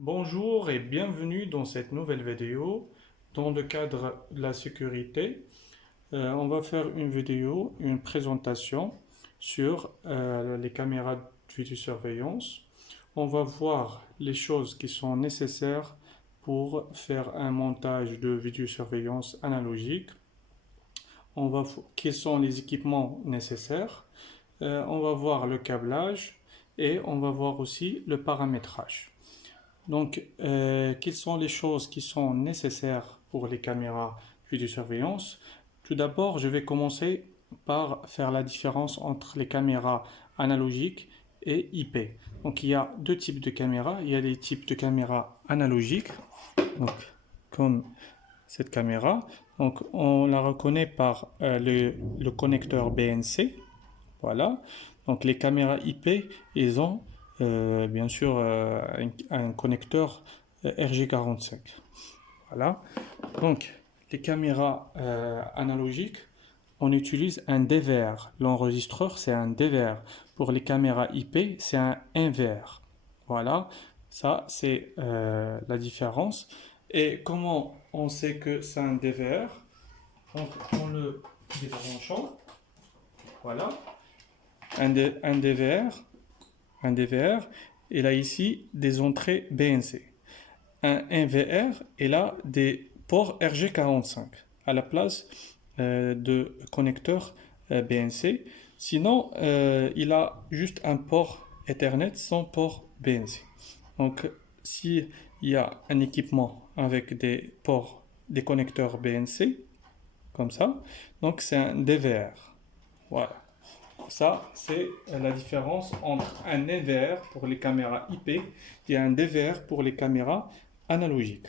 Bonjour et bienvenue dans cette nouvelle vidéo. Dans le cadre de la sécurité, on va faire une vidéo, une présentation sur les caméras de vidéosurveillance. On va voir les choses qui sont nécessaires pour faire un montage de vidéosurveillance analogique. Quels sont les équipements nécessaires. On va voir le câblage et on va voir aussi le paramétrage. Donc, quelles sont les choses qui sont nécessaires pour les caméras vidéosurveillance? Tout d'abord, je vais commencer par faire la différence entre les caméras analogiques et IP. Donc, il y a deux types de caméras. Il y a les types de caméras analogiques, donc, comme cette caméra. Donc, on la reconnaît par le connecteur BNC. Voilà. Donc les caméras IP, ils ont bien sûr un connecteur RG45. Voilà. Donc les caméras analogiques, on utilise un DVR. L'enregistreur, c'est un DVR. Pour les caméras IP, c'est un NVR. Voilà. Ça, c'est la différence. Et comment on sait que c'est un DVR? Donc, en le débranchant, voilà. Un DVR, un DVR, il a ici des entrées BNC. Un NVR, il a des ports RG45 à la place de connecteurs BNC. Sinon, il a juste un port Ethernet sans port BNC. Donc, s'il y a un équipement avec des ports, des connecteurs BNC, comme ça, donc c'est un DVR. Voilà. Ça, c'est la différence entre un NVR pour les caméras IP et un DVR pour les caméras analogiques.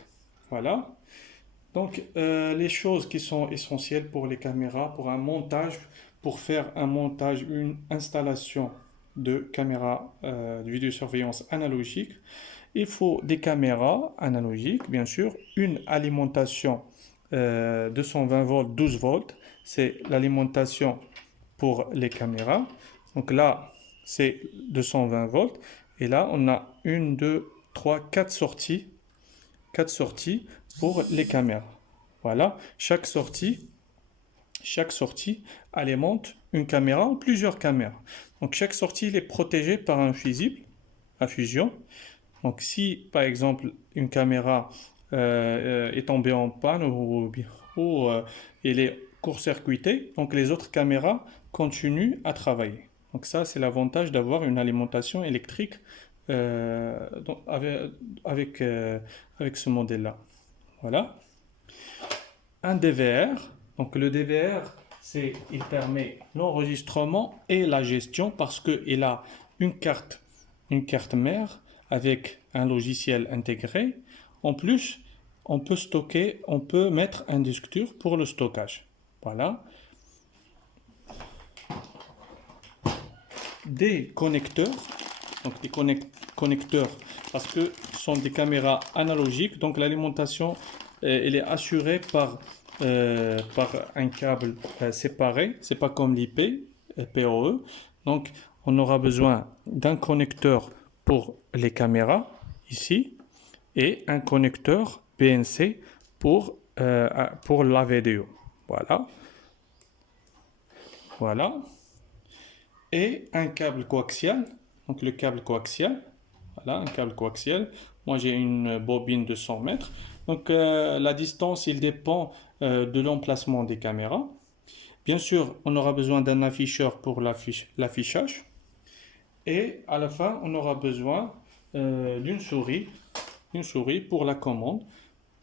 Voilà. Donc, les choses qui sont essentielles pour les caméras, pour un montage, pour faire un montage, une installation de caméras de vidéosurveillance analogique, il faut des caméras analogiques, bien sûr, une alimentation 220 volts, 12 volts, c'est l'alimentation pour les caméras. Donc là, c'est 220 volts. Et là, on a une, deux, trois, quatre sorties. Quatre sorties pour les caméras. Voilà. Chaque sortie alimente une caméra ou plusieurs caméras. Donc chaque sortie est protégée par un fusible à fusion. Donc si par exemple une caméra est tombée en panne ou elle est court-circuitée, donc les autres caméras continuent à travailler. Donc ça c'est l'avantage d'avoir une alimentation électrique donc avec ce modèle-là. Voilà. Un DVR. Donc le DVR, il permet l'enregistrement et la gestion parce qu'il a une carte mère avec un logiciel intégré. En plus, on peut mettre un disque dur pour le stockage. Voilà. Des connecteurs, donc connecteurs parce que ce sont des caméras analogiques, donc l'alimentation elle est assurée par un câble séparé, c'est pas comme l'IP, PoE. Donc on aura besoin d'un connecteur pour les caméras ici et un connecteur BNC pour la vidéo. Voilà. Voilà. Et un câble coaxial. Donc le câble coaxial. Voilà, un câble coaxial. Moi j'ai une bobine de 100 mètres. Donc la distance, il dépend de l'emplacement des caméras. Bien sûr, on aura besoin d'un afficheur pour l'affichage. Et à la fin, on aura besoin une souris pour la commande.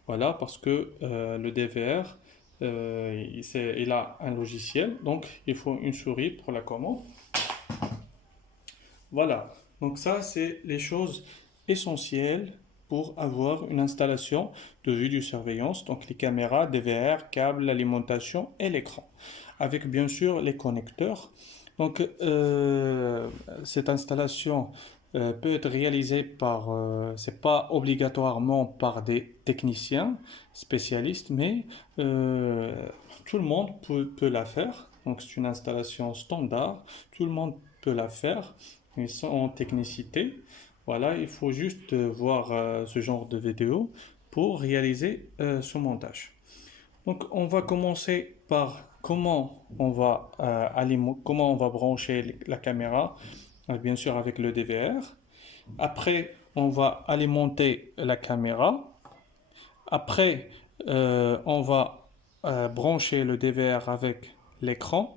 Voilà, parce que le DVR, il a un logiciel, donc il faut une souris pour la commande. Voilà, donc ça, c'est les choses essentielles pour avoir une installation de vidéosurveillance, donc les caméras, DVR, câbles, l'alimentation et l'écran, avec bien sûr les connecteurs. Donc cette installation peut être réalisée c'est pas obligatoirement par des techniciens spécialistes, mais euh, tout le monde peut la faire. Donc c'est une installation standard, tout le monde peut la faire, ils sont en technicité. Voilà, il faut juste voir ce genre de vidéo pour réaliser ce montage. Donc, on va commencer par comment on va brancher la caméra, bien sûr avec le DVR. Après, on va alimenter la caméra. Après, on va brancher le DVR avec l'écran.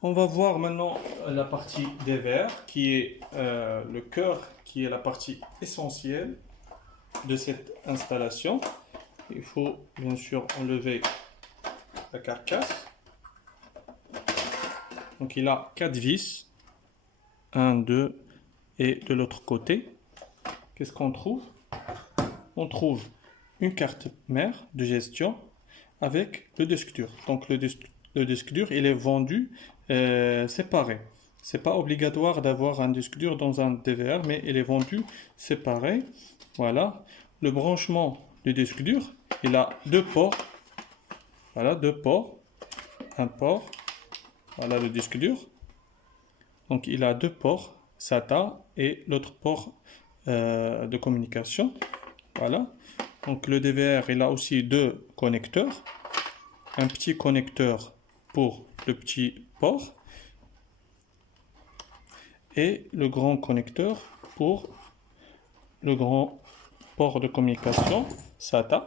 On va voir maintenant la partie DVR qui est le cœur, qui est la partie essentielle de cette installation. Il faut bien sûr enlever la carcasse. Donc il a 4 vis, un, 2 et de l'autre côté. Qu'est-ce qu'on trouve? On trouve une carte mère de gestion avec le disque dur. Donc le disque dur, il est vendu séparé. C'est pas obligatoire d'avoir un disque dur dans un DVR, mais il est vendu séparé. Voilà. Le branchement du disque dur, il a deux ports. Voilà, deux ports. Un port. Voilà le disque dur. Donc il a deux ports SATA et l'autre port de communication. Voilà. Donc le DVR, il a aussi deux connecteurs. Un petit connecteur pour le petit port et le grand connecteur pour le grand port de communication SATA.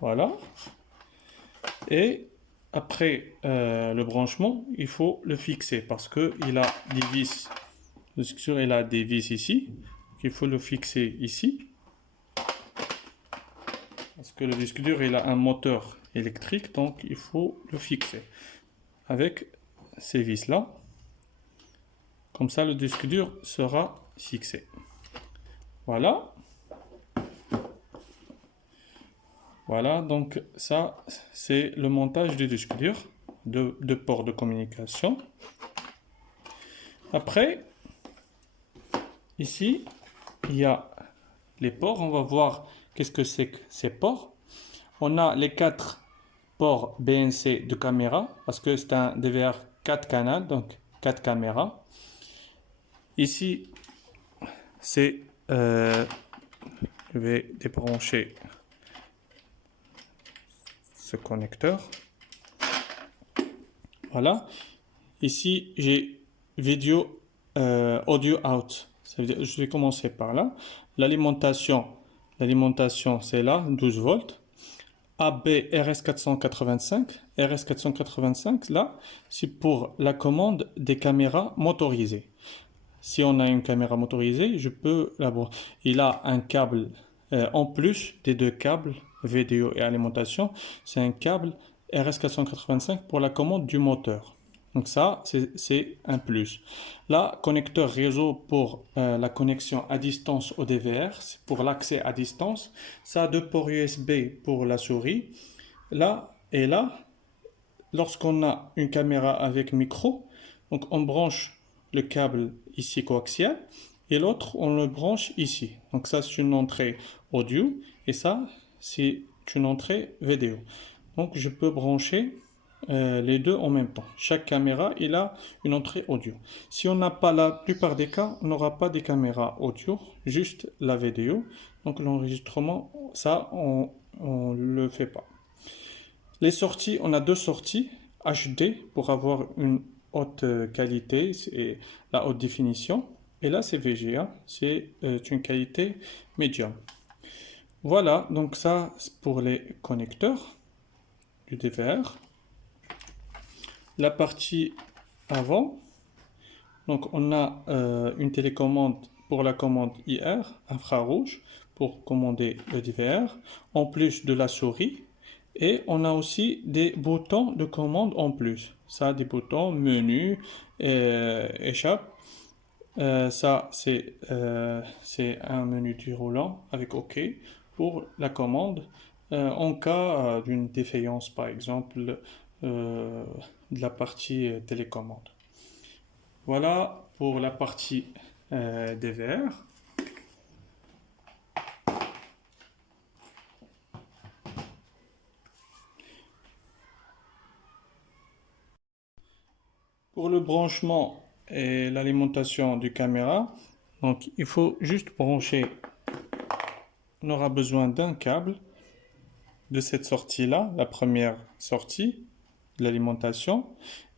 Voilà. Et après le branchement, il faut le fixer parce que il a des vis. Le disque dur, il a des vis ici. Il faut le fixer ici. Parce que le disque dur, il a un moteur électrique, donc il faut le fixer avec ces vis-là. Comme ça, le disque dur sera fixé. Voilà. Voilà, donc ça, c'est le montage du disque dur, de ports de communication. Après, ici, il y a les ports. On va voir qu'est-ce que c'est que ces ports. On a les 4 ports BNC de caméra, parce que c'est un DVR 4 canaux, donc 4 caméras. Ici, c'est... je vais débrancher ce connecteur. Voilà. Ici, j'ai vidéo audio out. Ça veut dire, je vais commencer par là. L'alimentation, c'est là, 12 volts. AB RS485. RS485, là, c'est pour la commande des caméras motorisées. Si on a une caméra motorisée, je peux la voir. Il a un câble en plus des deux câbles vidéo et alimentation. C'est un câble RS485 pour la commande du moteur. Donc ça, c'est un plus. Là, connecteur réseau pour la connexion à distance au DVR, c'est pour l'accès à distance. Ça a deux ports USB pour la souris. Là et là, lorsqu'on a une caméra avec micro, donc on branche le câble ici coaxial et l'autre on le branche ici. Donc ça c'est une entrée audio et ça c'est une entrée vidéo. Donc je peux brancher les deux en même temps. Chaque caméra il a une entrée audio. Si on n'a pas la plupart des cas, on n'aura pas des caméras audio, juste la vidéo. Donc l'enregistrement, ça on le fait pas. Les sorties, on a deux sorties HD pour avoir une haute qualité et la haute définition. Et là, c'est VGA, c'est une qualité médium. Voilà, donc ça, c'est pour les connecteurs du DVR. La partie avant, donc on a une télécommande pour la commande IR, infrarouge, pour commander le DVR, en plus de la souris. Et on a aussi des boutons de commande en plus. Ça, des boutons, menu, échappe. Ça, c'est un menu déroulant avec OK pour la commande. En cas d'une défaillance, par exemple, de la partie télécommande. Voilà pour la partie DVR. Pour le branchement et l'alimentation du caméra. Donc il faut juste brancher, on aura besoin d'un câble de cette sortie-là, la première sortie de l'alimentation,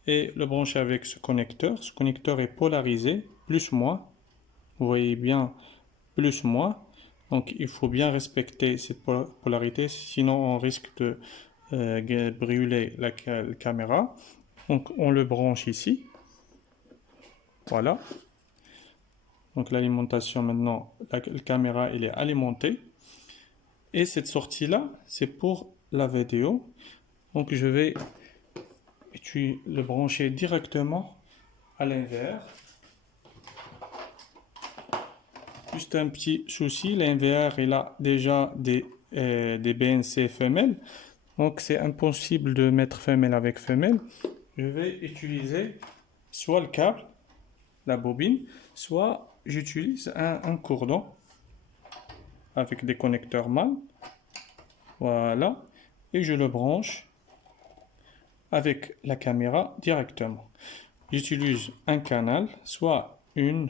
et le brancher avec ce connecteur. Ce connecteur est polarisé, plus-moins. Vous voyez bien, plus-moins. Donc il faut bien respecter cette polarité, sinon on risque de brûler la caméra. Donc on le branche ici. Voilà. Donc l'alimentation maintenant, la caméra elle est alimentée. Et cette sortie-là, c'est pour la vidéo. Donc je vais le brancher directement à l'NVR. Juste un petit souci, l'NVR il a déjà des BNC femelles. Donc c'est impossible de mettre femelle avec femelle. Je vais utiliser soit le câble, la bobine, soit j'utilise un cordon avec des connecteurs mâles. Voilà. Et je le branche avec la caméra directement. J'utilise un canal, soit 1,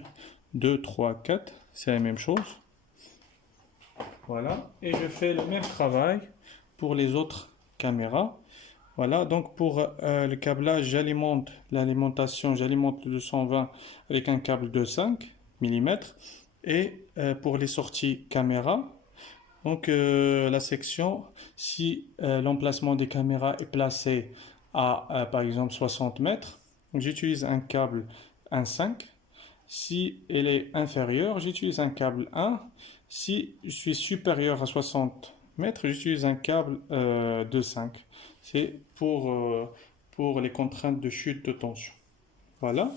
2, 3, 4, c'est la même chose. Voilà. Et je fais le même travail pour les autres caméras. Voilà, donc pour le câblage, j'alimente l'alimentation, j'alimente le 220 avec un câble de 5 mm. Et pour les sorties caméra, donc la section, si l'emplacement des caméras est placé à par exemple 60 mètres, j'utilise un câble 1.5. Si elle est inférieure, j'utilise un câble 1. Si je suis supérieur à 60 mètres, j'utilise un câble 2.5. C'est pour les contraintes de chute de tension. Voilà.